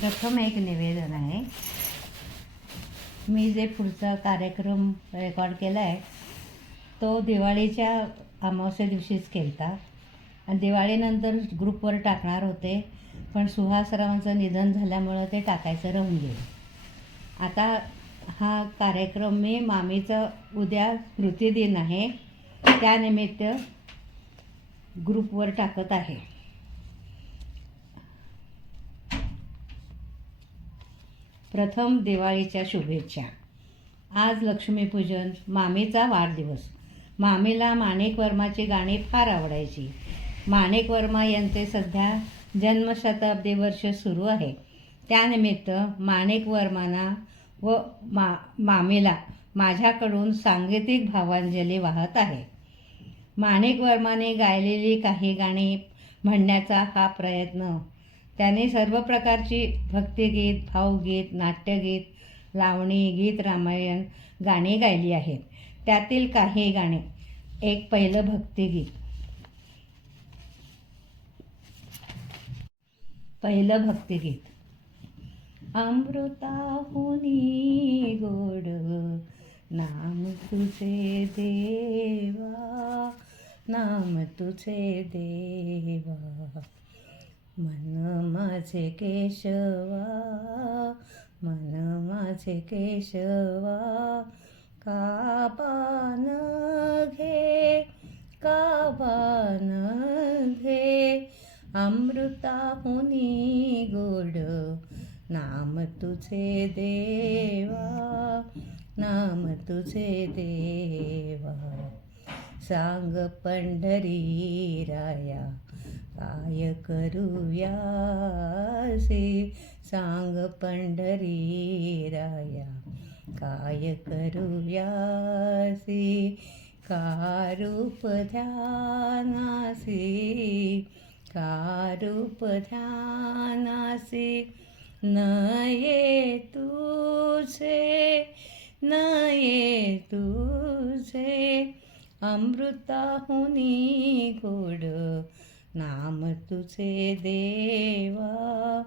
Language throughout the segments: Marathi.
प्रथम एक निवेदन आहे. मी जे पुढचा कार्यक्रम रेकॉर्ड केला आहे तो दिवाळीच्या अमावस्या दिवशीच केला आणि दिवाळीनंतर ग्रुपवर टाकणार होते, पण सुहासरावांचं निधन झाल्यामुळं ते टाकायचं राहून गेलं. आता हा कार्यक्रम मी मामीचा उद्या स्मृतिदिन आहे त्यानिमित्त ग्रुपवर टाकत आहे. प्रथम दिवाळीच्या शुभेच्छा. आज लक्ष्मीपूजन, मामीचा वाढदिवस. मामीला माणिक वर्माची गाणी फार आवडायची. माणिक वर्मा यांचे सध्या जन्मशताब्दी वर्ष सुरू आहे. त्यानिमित्त माणिक वर्मांना व मामीला माझ्याकडून सांगीतिक भावांजली वाहत आहे. माणिक वर्माने गायलेली काही गाणी म्हणण्याचा हा प्रयत्न. त्यांनी सर्व प्रकारची भक्तिगीत, भावगीत, नाट्यगीत, लावणी, गीत रामायण गाणी गायली आहेत. त्यातील काही गाणी. एक पहिलं भक्तिगीत. पहिलं भक्तिगीत. अमृताहुनी गोड नाम तुझे देवा, नाम तुझे देवा, मन माझे केशवा, मन माझे केशवा, काबान घे, काबान घे, अमृताहुनी गोड नाम तुझे देवा, नाम तुझे देवा. सांग पंढरी राया काय करूया से, सांग पंढरी राया काय करूया से, का रूप ध्यानासी, का रूप ध्यानासी, नये तुझे, नये तुझे, अमृताहुनी गोड नाम तुझे देवा,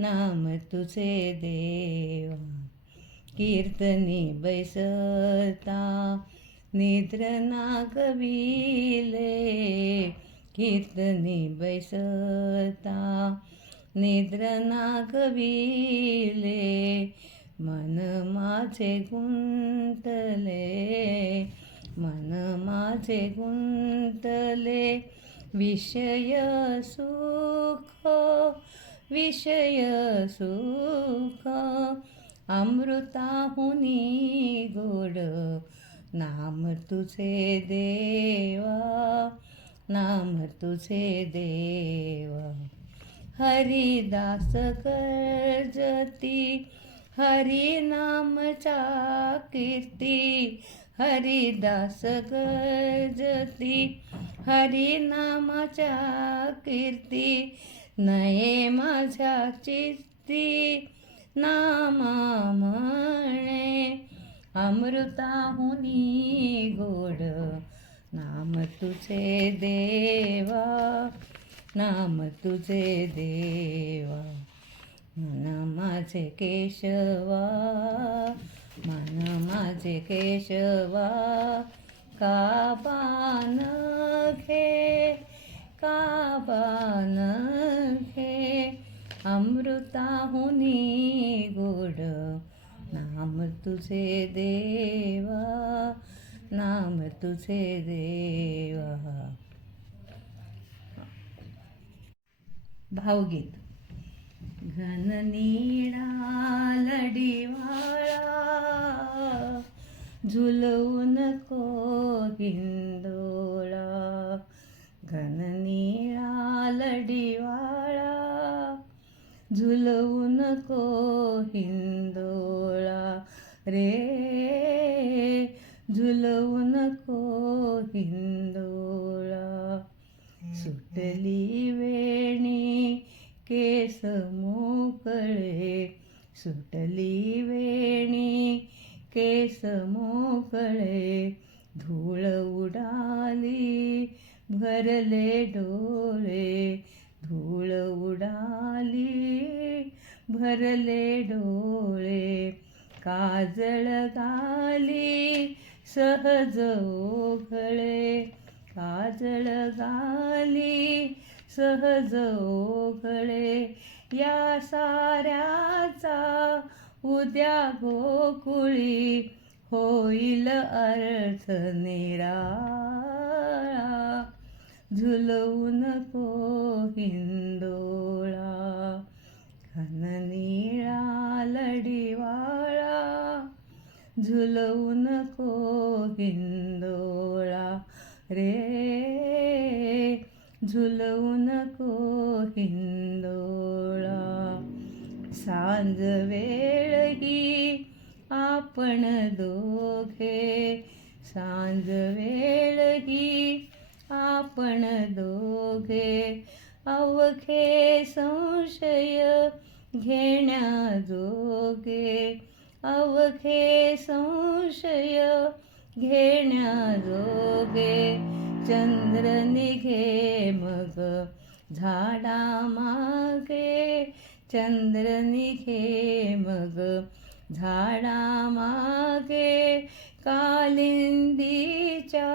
नाम तुझे देवा. कीर्तनी बैसता निद्र नागविले, कीर्तनी बैसता निद्र नागविले, मन माझे गुंतले, मन माझे गुंतले, विषय सुख, विषय सुख, अमृताहुनी गोड नाम तुझे देवा, नाम तुझे देवा. हरिदास गर्जती हरिनामचा कीर्ती, हरिदास गर्जती हरिनामाच्या कीर्ती, नये माझ्या चित्ती नामा म्हणे, अमृताहुनी गोड नाम तुझे देवा, नाम तुझे देवा. मन माझे केशवा, मन माझे केशवा, काबान घे, काबान घे, अमृताहुनी गोड नाम तुझे देवा, नाम तुझे देवा. भावगीत. घन निळा लडिवाळा झुलवू नको हिंदोळा, घन निळा लडिवाळा झुलवू नको हिंदोळा रे, झुलवू नको हिंदोळा. सुटली वेणी केस मोकळे, सुटली वेणी केस मोकळे, धूळ उडाली भरले डोळे, धूळ उडाली भरले डोळे, काजळ घाली सहज ओघळे, काजळ घाली सहज ओघळे, या साऱ्याचा उद्या गोकुळी होईल अर्थ निराळा. झुलवू नको हिंदोळा, घननिळा लढिवाळा. झुलवू नको हिंदोळा रे, झुलवू नको हिंदोळा. सांज वेळ ही आपण दोघे, सांज वेळ ही आपण दोघे, अवघे संशय घेण्याजोगे, अवघे संशय घेण्याजोगे. चंद्र निघे मग झाडामागे, चंद्र निघे मग झाडामागे. कालिंदीच्या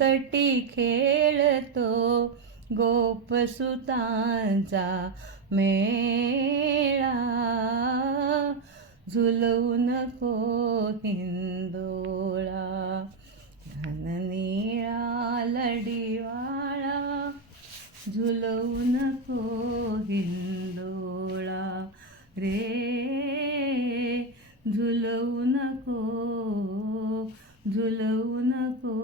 तटी खेळतो गोपसुतांचा मेळा. झुलवू नको हिंदोळा, घननिळा लढिवाळा. झुलवू नको हिंदोळा रे, झुलवू नको, झुलवू नको,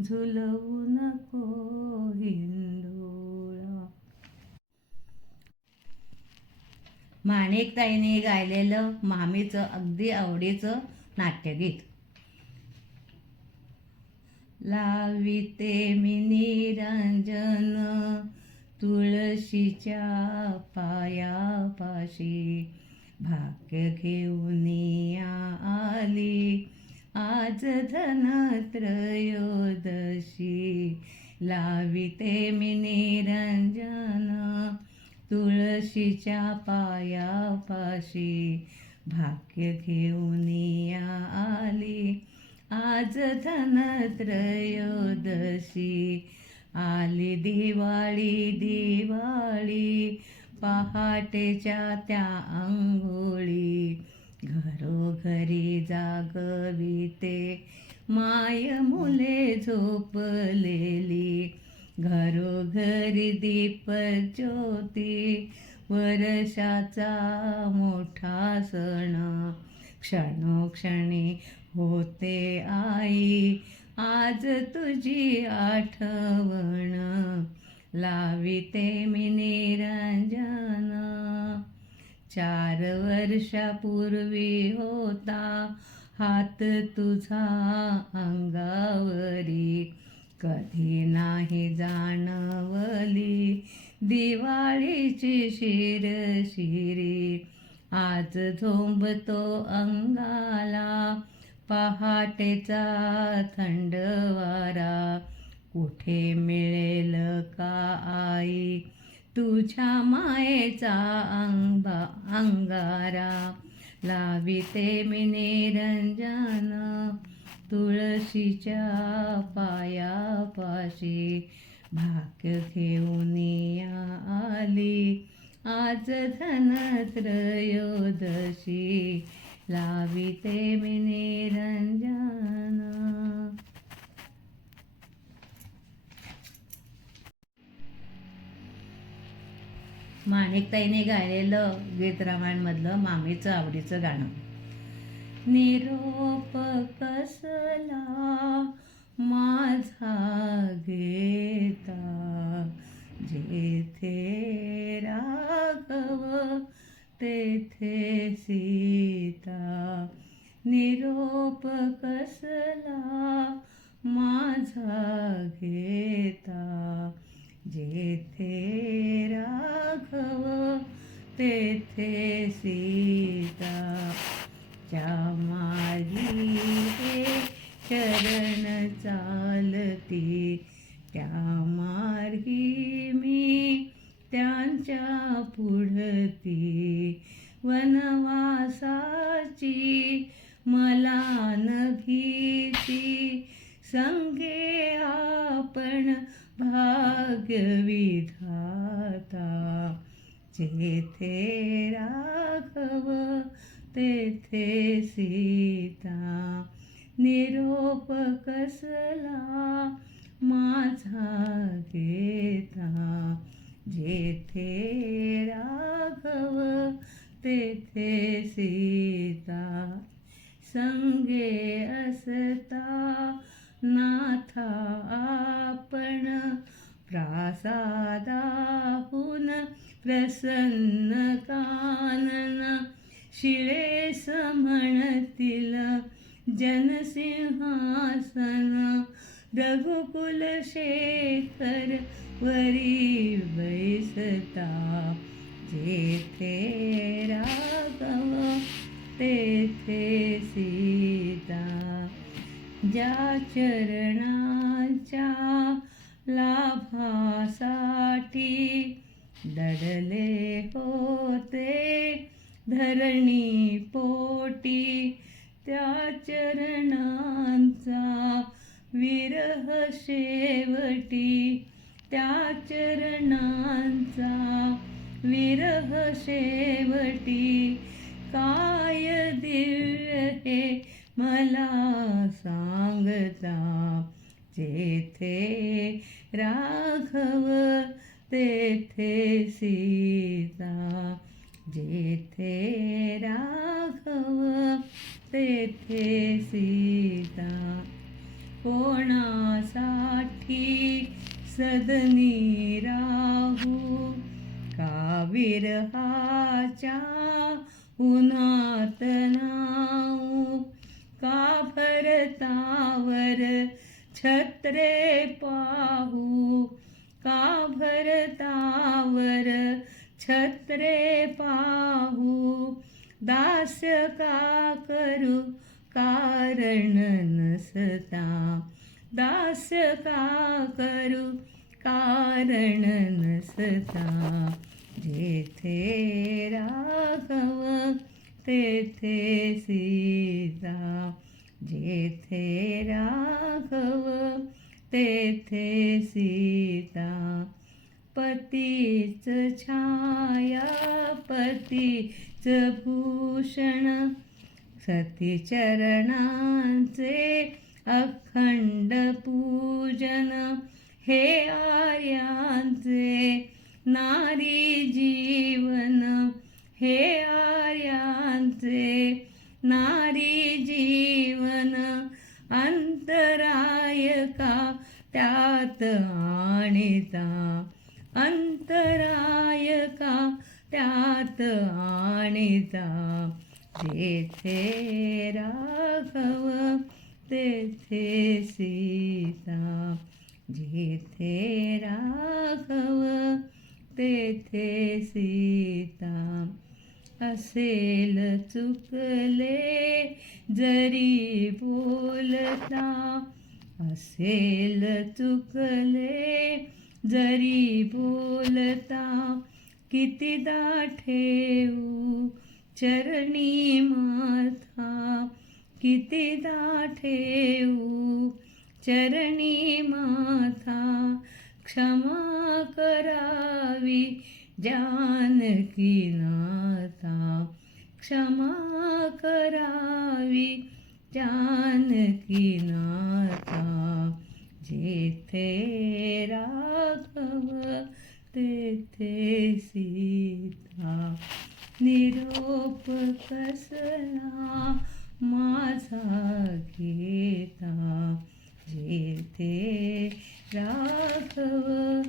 झुलवू नको हिंदोळा. माणिकताईने गायलेलं मामीचं अगदी आवडीचं नाट्यगीत. लाविते मी निरांजन तुळशीच्या पायापाशी, भाग्य घेऊन आली आज धनत्रयोदशी. लाविते मी निरांजन तुळशीच्या पायापाशी, भाग्य घेऊन आली आज धनत्रयोदशी. आली दिवाळी दिवाळी पहाटेच्या त्या अंघोळी, घरोघरी जागविते माय मुले झोपलेली. घरोघरी दीप ज्योती वर्षाचा मोठा सण, क्षणोक्षणी होते आई आज तुझी आठवण. लाविते मी निरांजन 4 वर्षापूर्वी होता हात तुझा अंगावरी, कधी नाही जाणवली दिवाळीची शिरशिरी. आज झोंबतो अंगाला पहाटेचा थंड वारा, कुठे मिळेल का आई तुझ्या मायेचा अंगारा. लाविते मी निरंजन तुळशीच्या पायापाशी, भाग्य घेऊन आली आज धनत्रयोदशी. लाविते मी निरंजन. माणिकताईने गायलेलं गीत रामायणमधलं मामीचं आवडीचं गाणं. निरोप कसला माझा घेता, जेथे राघव तेथे सीता. निरोप कसला माझा घेता, जेथे राघव तेथे सीता. त्या मार्गी हे शरण चालती, त्या मार्गी मी त्यांच्या पुढती वनवासाची मला न भीती, संगे आपण भाग्यविधाता. जेथे राघव तेथे सीता, निरोप कसला माझा घेता. जेथे राघव तेथे सीता, संगे असता नाथा आपण प्रासादाहून प्रसन्न कानन. शिळेस म्हणतील जनसिंहासन, रघुकुल शेखर वरी बैसता. जेथे राघव तेथे सीता, ज्या चरणांच्या लाभासाठी दडले होते धरणी पोटी, त्या चरणांचा विरह शेवटी. त्या चरणांचा विरह शेवटी, काय दिव्य हे मला सांगता. जेथे राघव तेथे सीता, जेथे राघव तेथे सीता. कोणासाठी सदनी राहू, का विरहाच्या उन्हात नाऊ. का भरतावर छत्रे पाहू, का भरतावर छत्रे पाहू. दास्य का करू कारण नसता, दास्य का करू कारण नसता. जेथे राघव तेथे सीता, जेथे राघव तेथे सीता. पतीच छाया पतीच भूषण, सतीचरणांचे अखंड पूजन. हे आर्यांचे नारी जीवन, हे आर्यांचे नारी जीवन. अंतराय का त्यात आणिता, अंतराय का त्यात आणिता. जेथे राघव तेथे सीता, जेथे राघव तेथे सीता. असेल चुकले जरी बोलता, असेल चुकले जरी बोलता. कितीदा ठेवू चरणी माथा, कितीदा ठेवू चरणी माथा. क्षमा करावी जानकी नाथा, क्षमा करावी जानकी नाथा. जेथे राघव तेथे सीता, निरोप कसला माझा घेता. जेथे राघव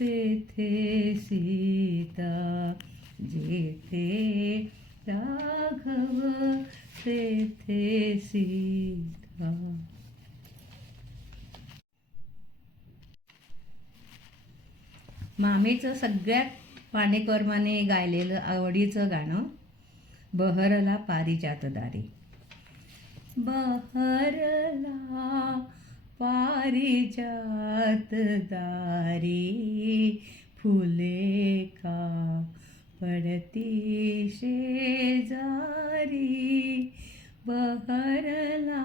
तेथे सीता, जेथे राघव तेथे सीता. मामीचं सगळ्यात पाणेकरमाने गायलेलं आवडीचं गाणं बहरला पारिजात दारी. बहरला पारिजात दारी, फुले का पडती शेजारी, बहरला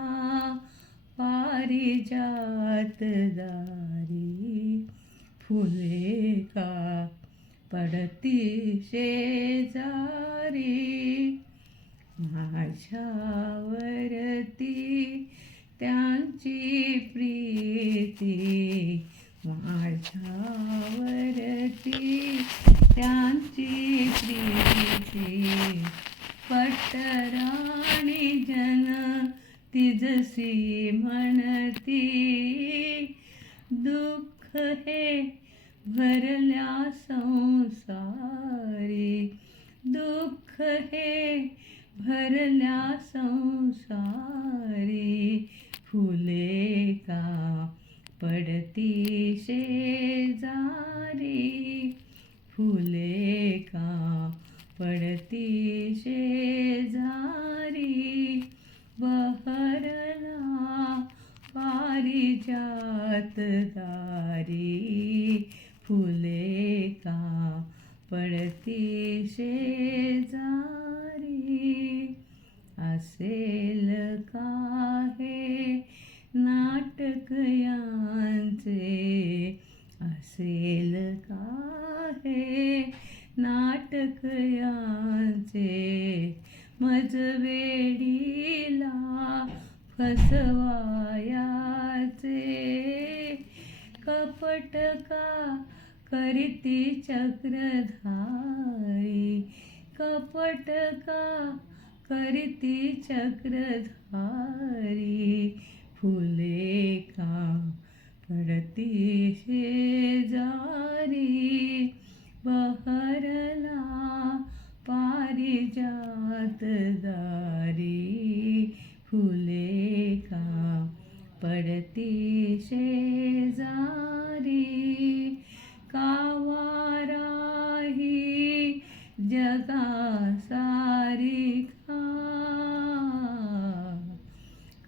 पारिजात दारी. फुले का पडती शेजारी, माझ्यावरती त्यांची प्रीती, माझ्यावरती त्यांची प्रीती. पटराणी जन तिजसी म्हणती, दुःख हे भरल्या संसारी, दुःख हे भरल्या संसारी. फुले का पडती शेजारी, फुले का पडती शेजारी, बहरला पारिजात दारी. फुले का पडती शेजारी. असेल का हे नाटक यांचे, असेल का हे नाटक यांचे, मजवेडीला फसवायाचे. कपट का करीती चक्रधारी, कपट का करीती चक्रधारी. फुले का पडती शेजारी, बहरला पारिजात दारी. फुले का पडती शेजारी, कावाराही जगा सारिखा,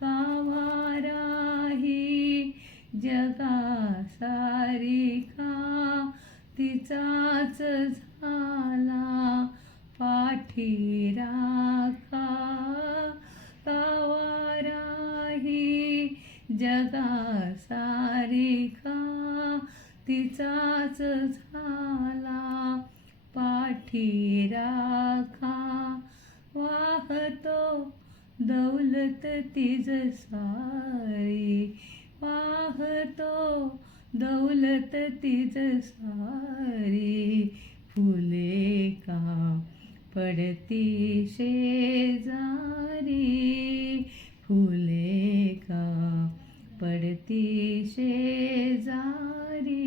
कावाराही जगा सारिखा. तिचाच झाला पाठीराखा, कावाराही जगा सारिखा. तिचाच झाला पाठीराखा. वाहतो दौलत तिज सारी, वाहतो दौलत तिज सारी. फुले का पडती शेजारी, फुले का पडती शेजारी,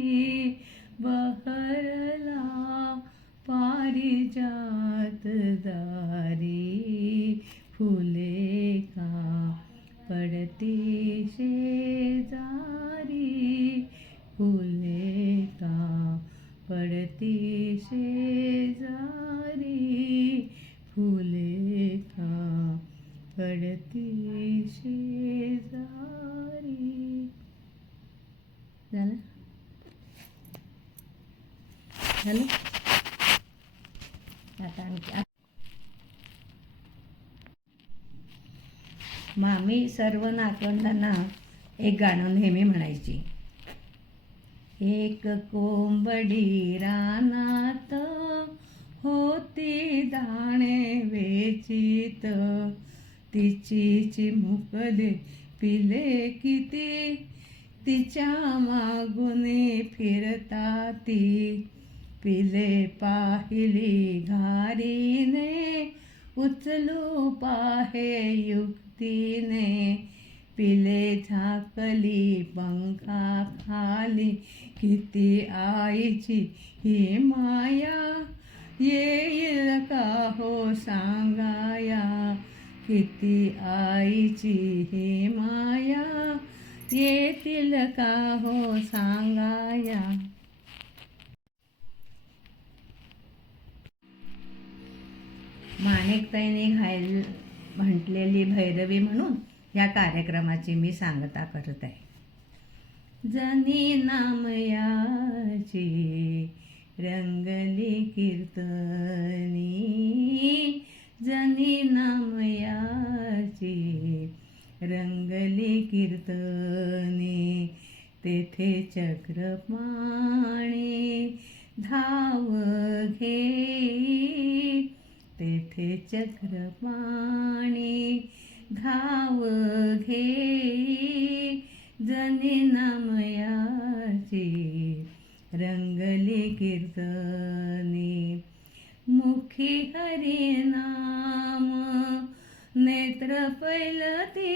बहरला पारिजात दारी. फुले का पडती शेजारी, फुले का पडती शेजारी, फुले का पडती शेजारी. झालं झालं आता आणखी. मामी सर्व नातवंडांना एक गाणं नेहमी म्हणायची. एक कोंबडी रानात होती दाणे वेचीत, तिची चिमुकले पिले किती, तिच्या मागुने फिरताती. पिले पाहिली घारीने, उचलू पाहे युक्तीने. पिले झाकली पंखा खाली, किती आईची ही माया, येईल का हो सांगाया. किती आईची ही माया, येतील का हो सांगाया. माणिकताईने घायल म्हटलेली भैरवी म्हणून या कार्यक्रमाची मी सांगता करत आहे. जनी नामयाची रंगली कीर्तनी जनी नामयाची रंगली कीर्तनी तेथे चक्रपाणी धाव घेई तेथे चक्रपाणी धाव घेई जनी नामयाची रंगली कीर्तनी मुखी हरिनाम नेत्र पैलती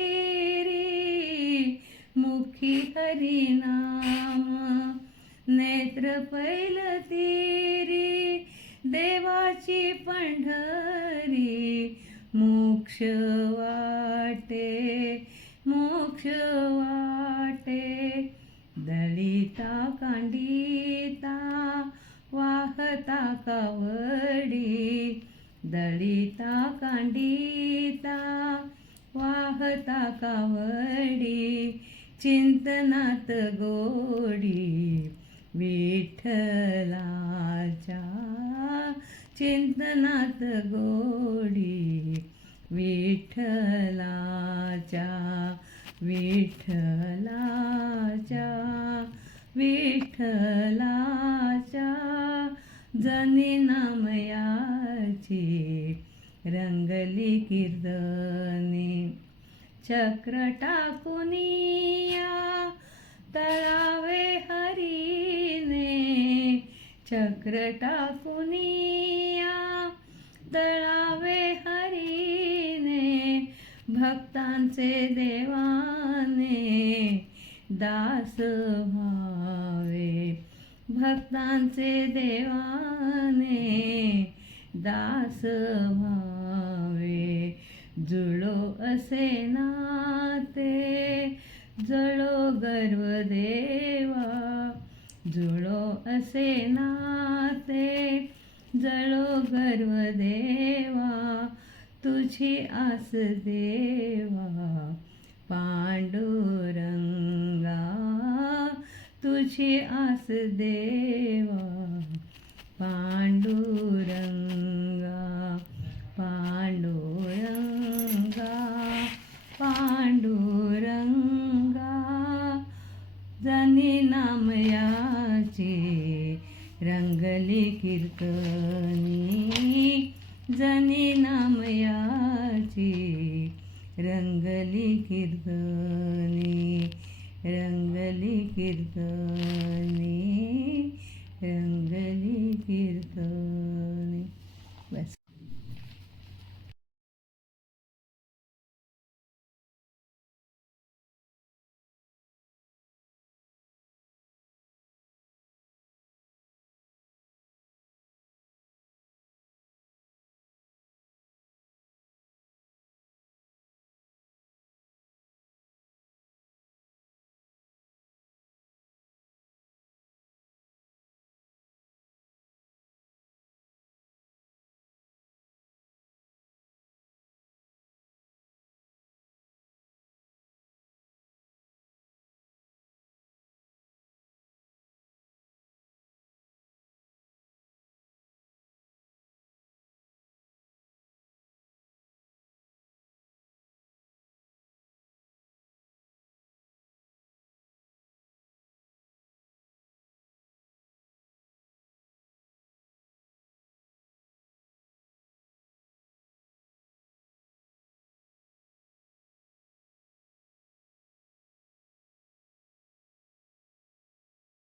मुखी हरिनाम नेत्र पैलती देवाची पंढरी मोक्ष वाटे दलिता कांडिता वाहता कावडी दलिता कांडिता वाहता कावडी चिंतनात गोडी विठ्ठलाच्या चिंतनात गोडी विठ्ठलाच्या जनी नामयाची रंगली कीर्तनी चक्र टाकुनिया तळावे हरीने चक्र टाकुनिया तळावे हरीने भक्तांचे देवाने दास व्हावे भक्तांचे देवाने दास व्हावे जुळो असे नाते जळो गर्व देवा जुळो असे नाते जळो गर्व देवा तुझी आस देवा पांडुरंगा तुझी आस देवा पांडुरंगा पांडुरंगा पांडुरंगा जनी नामयाची रंगली कीर्तनी जनी नामयाची रंगली कीर्तनी रंगली कीर्तनी रंगली कीर्तनी